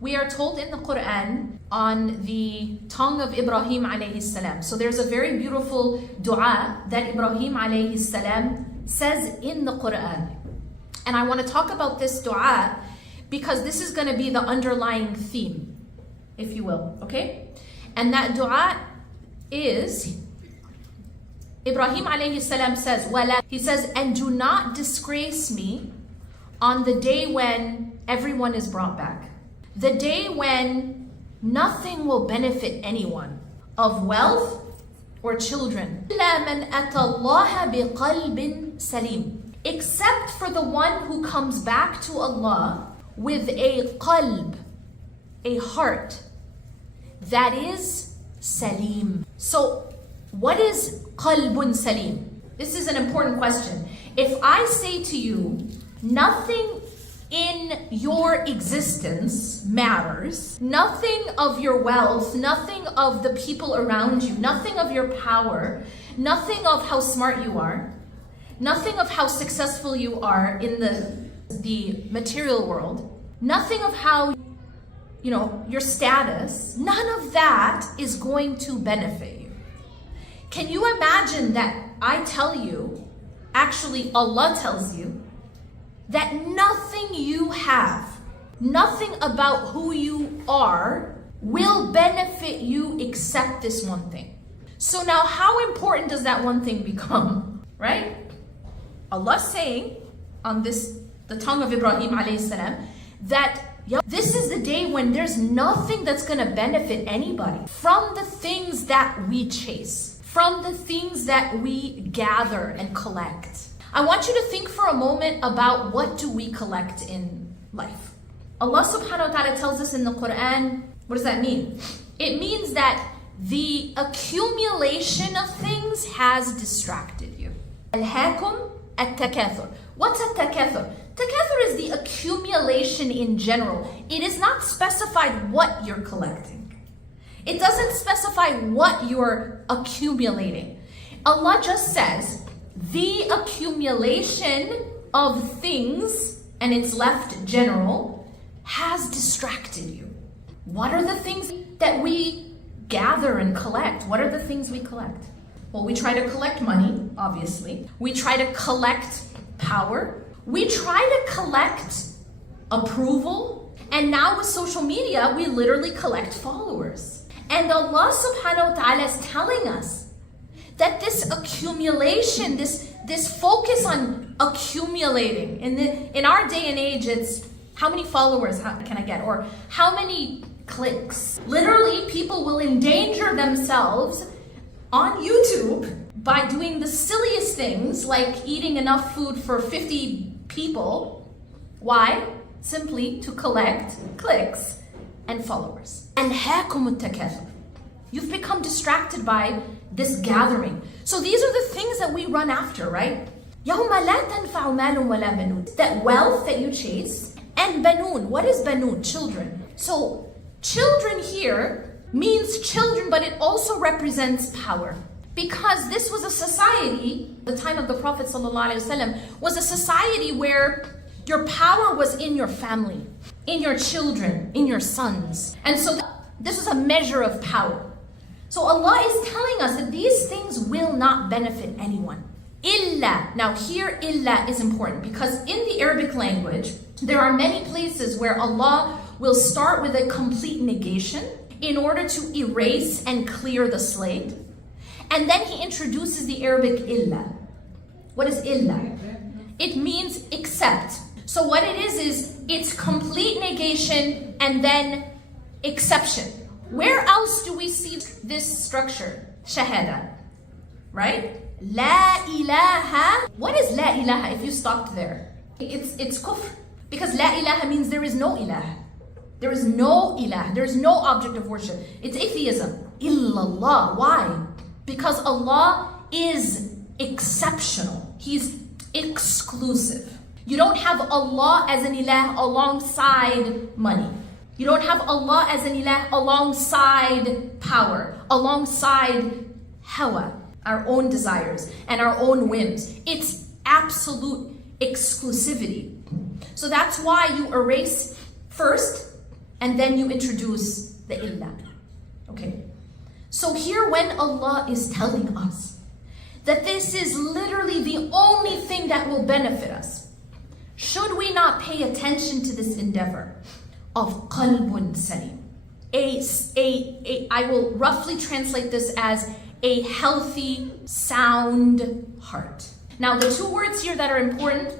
We are told in the Quran on the tongue of Ibrahim alayhi salam. So there's a very beautiful dua that Ibrahim alayhi salam says in the Quran. And I want to talk about this dua because this is going to be the underlying theme, if you will, okay? And that dua is, Ibrahim alayhi salam says, he says, and do not disgrace me on the day when everyone is brought back. The day when nothing will benefit anyone of wealth or children. Except for the one who comes back to Allah with a qalb, a heart that is Saleem. So what is Qalbun Saleem? This is an important question. If I say to you, nothing in your existence matters, nothing of your wealth, nothing of the people around you, nothing of your power, nothing of how smart you are, nothing of how successful you are in the material world, nothing of how, your status, none of that is going to benefit you. Can you imagine that I tell you, actually Allah tells you, that nothing you have, nothing about who you are will benefit you except this one thing. So now how important does that one thing become, right? Allah saying on the tongue of Ibrahim alayhi salam, that this is the day when there's nothing that's gonna benefit anybody from the things that we chase, from the things that we gather and collect. I want you to think for a moment about what do we collect in life. Allah subhanahu wa ta'ala tells us in the Quran, what does that mean? It means that the accumulation of things has distracted you. Alhaakum at-takathur. What's at-takathur? Takathur is the accumulation in general. It is not specified what you're collecting. It doesn't specify what you're accumulating. Allah just says, the accumulation of things, and it's left general, has distracted you. What are the things that we gather and collect? What are the things we collect? Well, we try to collect money, obviously. We try to collect power. We try to collect approval. And now with social media, we literally collect followers. And Allah subhanahu wa ta'ala is telling us that this accumulation, this focus on accumulating, in our day and age, it's how many followers can I get, or how many clicks. Literally, people will endanger themselves on YouTube by doing the silliest things, like eating enough food for 50 people. Why? Simply to collect clicks and followers. And you've become distracted by this gathering. So these are the things that we run after, right? يَوْمَ لَا تَنْفَعُ مَالٌ وَلَا بَنُونَ. That wealth that you chase. And banun. What is banun? Children. So children here means children, but it also represents power. Because this was a society, the time of the Prophet ﷺ, was a society where your power was in your family, in your children, in your sons. And so this was a measure of power. So Allah is telling us that these things will not benefit anyone. Illa. Now here, illa is important because in the Arabic language, there are many places where Allah will start with a complete negation in order to erase and clear the slate. And then He introduces the Arabic illa. What is illa? It means except. So what it is it's complete negation and then exception. Where else do we see this structure? Shahada, right? La ilaha. What is la ilaha if you stopped there? It's kufr. Because la ilaha means there is no ilah. There is no ilah. There is no object of worship. It's atheism. Illallah. Why? Because Allah is exceptional. He's exclusive. You don't have Allah as an ilah alongside money. You don't have Allah as an ilah alongside power, alongside hawa, our own desires and our own whims. It's absolute exclusivity. So that's why you erase first and then you introduce the illa. Okay. So here when Allah is telling us that this is literally the only thing that will benefit us, should we not pay attention to this endeavor of Qalbun Saleem? I will roughly translate this as a healthy, sound heart. Now the two words here that are important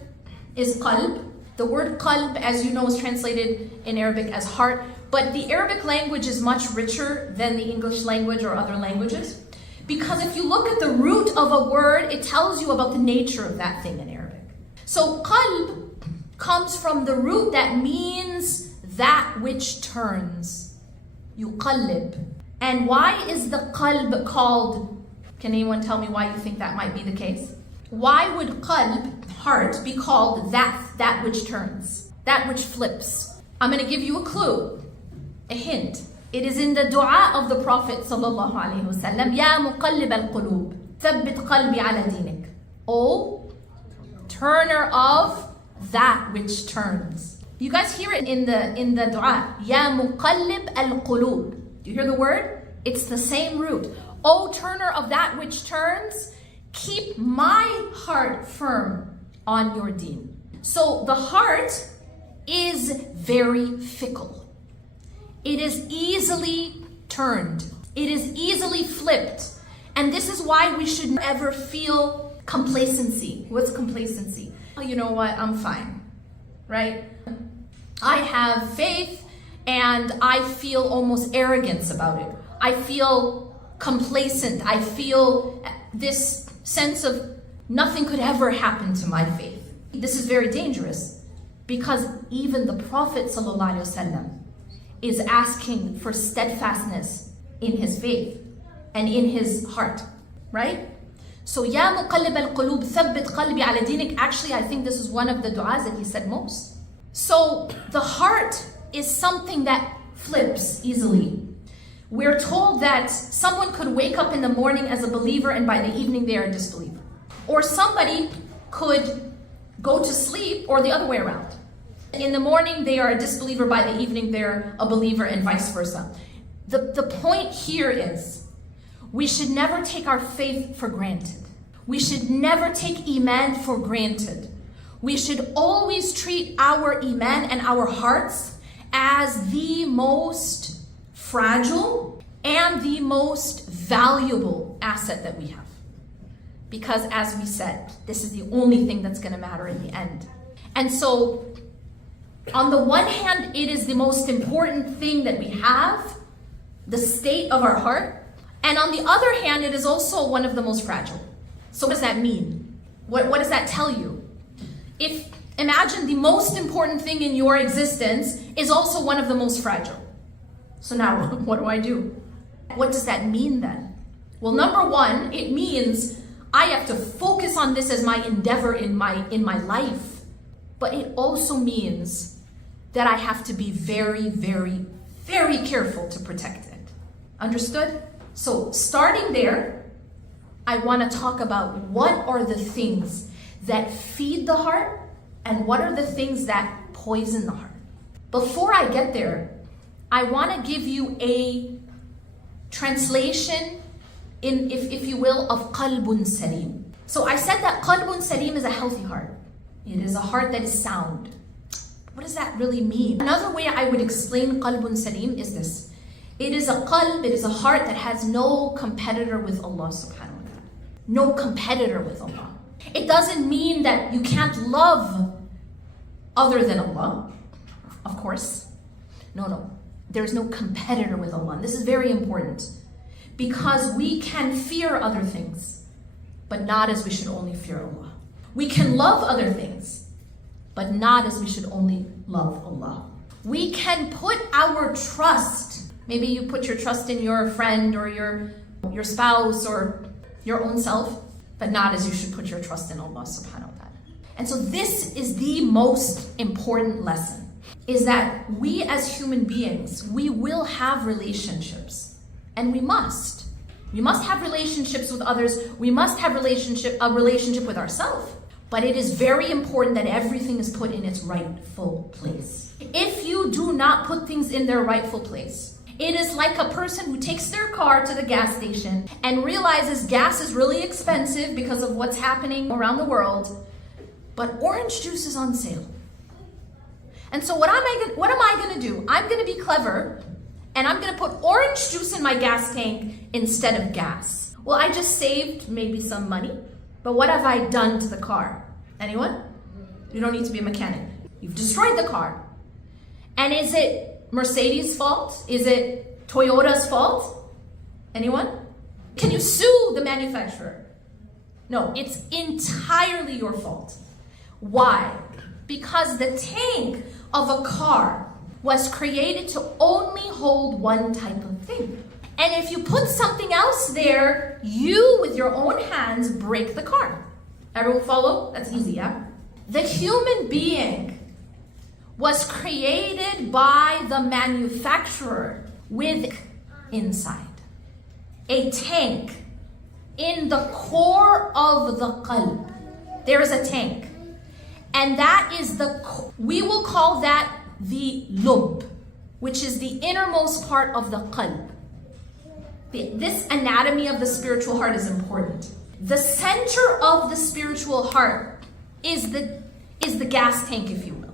is qalb. The word qalb, as you know, is translated in Arabic as heart, but the Arabic language is much richer than the English language or other languages, because if you look at the root of a word, it tells you about the nature of that thing in Arabic. So qalb comes from the root that means that which turns. Yuqallib. And why is the qalb called? Can anyone tell me why you think that might be the case? Why would qalb, heart, be called that which turns, that which flips? I'm going to give you a clue, a hint. It is in the dua of the Prophet sallallahu alaihi wasallam. Ya muqallib al-qulub, thabbit qalbi ala dinik. O turner of that which turns. You guys hear it in the dua. Ya muqallib al-qulub. Do you hear the word? It's the same root. O turner of that which turns, keep my heart firm on your deen. So the heart is very fickle. It is easily turned. It is easily flipped. And this is why we should never feel complacency. What's complacency? Oh, you know what? I'm fine, right? I have faith and I feel almost arrogance about it. I feel complacent. I feel this sense of nothing could ever happen to my faith. This is very dangerous because even the Prophet ﷺ is asking for steadfastness in his faith and in his heart, right? So, Ya muqallib al-qulub, thabbit qalbi ala dinik. Actually, I think this is one of the du'as that he said most. So, the heart is something that flips easily. We're told that someone could wake up in the morning as a believer and by the evening they are a disbeliever. Or somebody could go to sleep, or the other way around. In the morning they are a disbeliever, by the evening they're a believer, and vice versa. The point here is we should never take our faith for granted. We should never take Iman for granted. We should always treat our Iman and our hearts as the most fragile and the most valuable asset that we have. Because as we said, this is the only thing that's going to matter in the end. And so, on the one hand, it is the most important thing that we have, the state of our heart. And on the other hand, it is also one of the most fragile. So what does that mean? What does that tell you? If, imagine the most important thing in your existence is also one of the most fragile. So now, what do I do? What does that mean then? Well, number one, it means I have to focus on this as my endeavor in my life. But it also means that I have to be very, very, very careful to protect it. Understood? So starting there, I want to talk about what are the things that feed the heart and what are the things that poison the heart. Before I get there, I want to give you a translation, if you will, of Qalbun Saleem. So I said that Qalbun Saleem is a healthy heart. It is a heart that is sound. What does that really mean? Another way I would explain Qalbun Saleem is this. It is a qalb, it is a heart that has no competitor with Allah subhanahu wa ta'ala. No competitor with Allah. It doesn't mean that you can't love other than Allah, of course. No. There's no competitor with Allah. And this is very important because we can fear other things, but not as we should only fear Allah. We can love other things, but not as we should only love Allah. We can put our trust, maybe you put your trust in your friend or your spouse or your own self, but not as you should put your trust in Allah subhanahu wa ta'ala. And so this is the most important lesson, is that we as human beings, we will have relationships, and we must. We must have relationships with others. We must have a relationship with ourselves. But it is very important that everything is put in its rightful place. if you do not put things in their rightful place. It is like a person who takes their car to the gas station and realizes gas is really expensive because of what's happening around the world, but orange juice is on sale. And so what am I going to do? I'm going to be clever and I'm going to put orange juice in my gas tank instead of gas. Well, I just saved maybe some money, but what have I done to the car? Anyone? You don't need to be a mechanic. You've destroyed the car. And is it Mercedes' fault? Is it Toyota's fault? Anyone? Can you sue the manufacturer? No, it's entirely your fault. Why? Because the tank of a car was created to only hold one type of thing. And if you put something else there, you, with your own hands, break the car. Everyone follow? That's easy, yeah? The human being was created by the manufacturer with inside a tank in the core of the qalb. There is a tank, and that is we will call that the lub, which is the innermost part of the qalb. This anatomy of the spiritual heart is important. The center of the spiritual heart is the gas tank, if you will.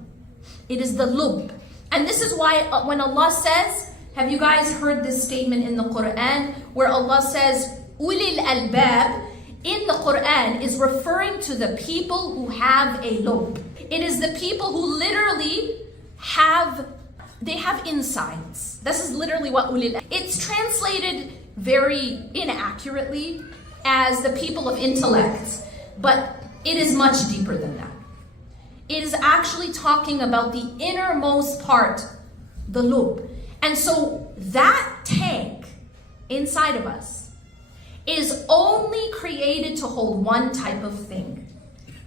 It is the lub. And this is why when Allah says, have you guys heard this statement in the Quran where Allah says, Ulil albab, in the Quran is referring to the people who have a lub. It is the people who literally have insides. This is literally what ulil. It's translated very inaccurately as the people of intellect, but it is much deeper than that. It is actually talking about the innermost part, the lub. And so that tank inside of us is only created to hold one type of thing,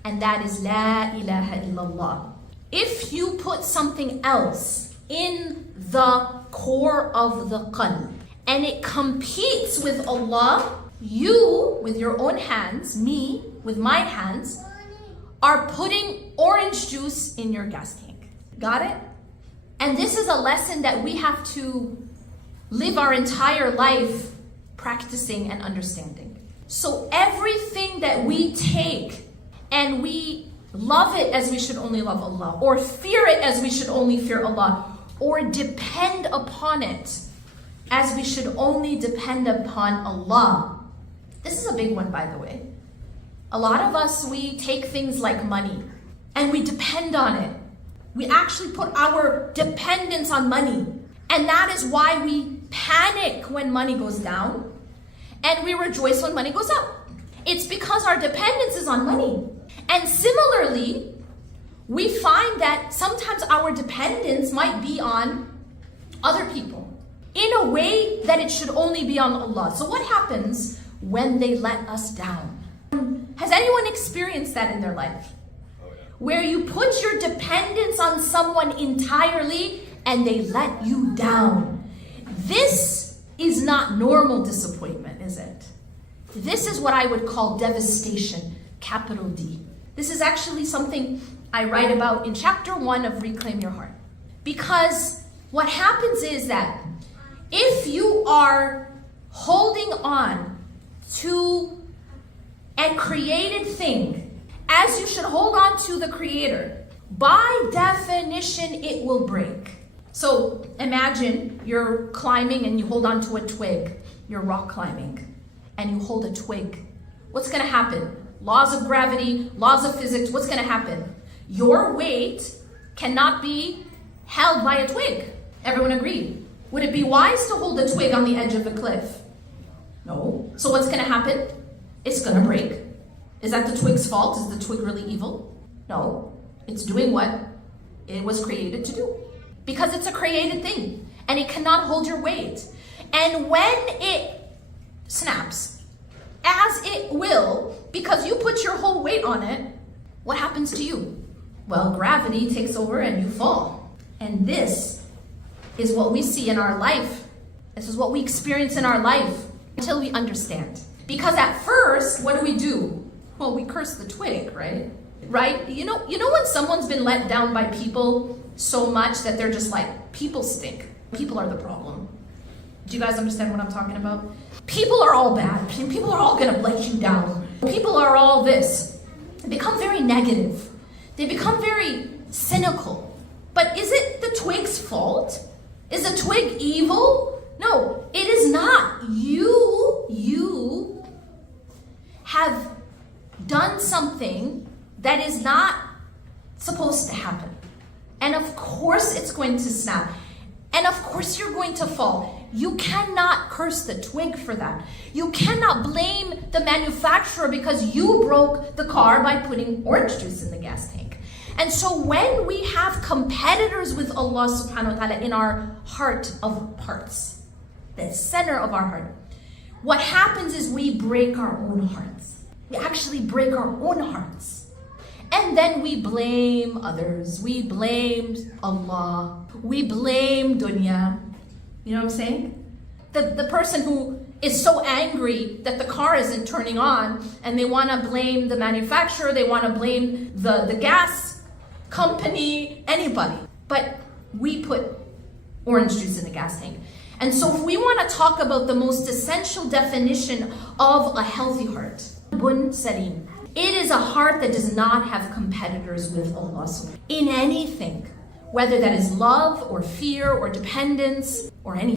and that is La ilaha illallah. If you put something else in the core of the qalb and it competes with Allah, you with your own hands, me with my hands, are putting orange juice in your gas tank. Got it? And this is a lesson that we have to live our entire life practicing and understanding. So everything that we take and we love it as we should only love Allah, or fear it as we should only fear Allah, or depend upon it as we should only depend upon Allah. This is a big one, by the way. A lot of us, we take things like money and we depend on it. We actually put our dependence on money. And that is why we panic when money goes down and we rejoice when money goes up. It's because our dependence is on money. And similarly, we find that sometimes our dependence might be on other people in a way that it should only be on Allah. So what happens when they let us down? Has anyone experienced that in their life? Where you put your dependence on someone entirely and they let you down. This is not normal disappointment, is it? This is what I would call devastation, capital D. This is actually something I write about in chapter 1 of Reclaim Your Heart. Because what happens is that if you are holding on to a created thing as you should hold on to the Creator, by definition it will break. So imagine you're climbing and you hold on to a twig. You're rock climbing and you hold a twig. What's going to happen? Laws of gravity, laws of physics, what's going to happen? Your weight cannot be held by a twig. Everyone agree? Would it be wise to hold a twig on the edge of a cliff? No. So what's going to happen? It's going to break. Is that the twig's fault? Is the twig really evil? No. It's doing what it was created to do. Because it's a created thing and it cannot hold your weight. And when it snaps, as it will, because you put your whole weight on it, what happens to you? Well, gravity takes over and you fall. And this is what we see in our life. This is what we experience in our life until we understand. Because at first, what do? Well, we curse the twig, right? Right? You know when someone's been let down by people so much that they're just like, people stink. People are the problem. Do you guys understand what I'm talking about? People are all bad. People are all gonna let you down. People are all this. They become very negative. They become very cynical. But is it the twig's fault? Is the twig evil? No, it is not. You have done something that is not supposed to happen. And of course it's going to snap. And of course you're going to fall. You cannot curse the twig for that. You cannot blame the manufacturer because you broke the car by putting orange juice in the gas tank. And so when we have competitors with Allah subhanahu wa ta'ala in our heart of hearts, the center of our heart, what happens is we break our own hearts. We actually break our own hearts. And then we blame others. We blame Allah. We blame dunya. You know what I'm saying? The person who is so angry that the car isn't turning on and they want to blame the manufacturer, they want to blame the gas company, anybody. But we put orange juice in the gas tank. And so if we want to talk about the most essential definition of a healthy heart, Qalbun Saleem, it is a heart that does not have competitors with Allah in anything, whether that is love or fear or dependence or anything.